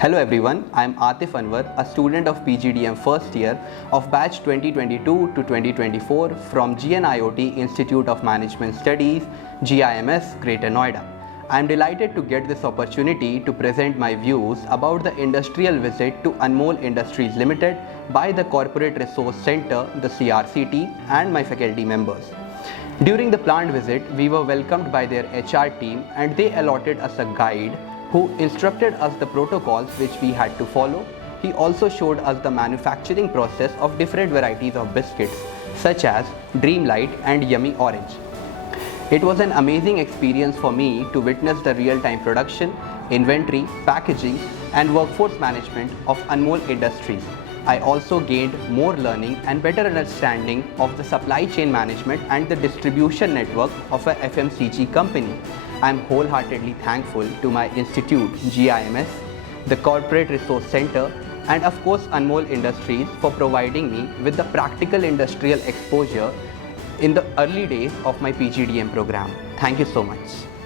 Hello everyone, I am Atif Anwar, a student of PGDM first year of batch 2022 to 2024 from GNIOT Institute of Management Studies, GIMS, Greater Noida. I am delighted to get this opportunity to present my views about the industrial visit to Anmol Industries Ltd by the Corporate Resource Center, the CRCT, and my faculty members. During the plant visit, we were welcomed by their HR team and they allotted us a guide who instructed us the protocols which we had to follow. He also showed us the manufacturing process of different varieties of biscuits such as Dreamlight and Yummy Orange. It was an amazing experience for me to witness the real-time production, inventory, packaging and workforce management of Anmol Industries. I also gained more learning and better understanding of the supply chain management and the distribution network of a FMCG company. I am wholeheartedly thankful to my institute, GIMS, the Corporate Resource Center, and of course Anmol Industries for providing me with the practical industrial exposure in the early days of my PGDM program. Thank you so much.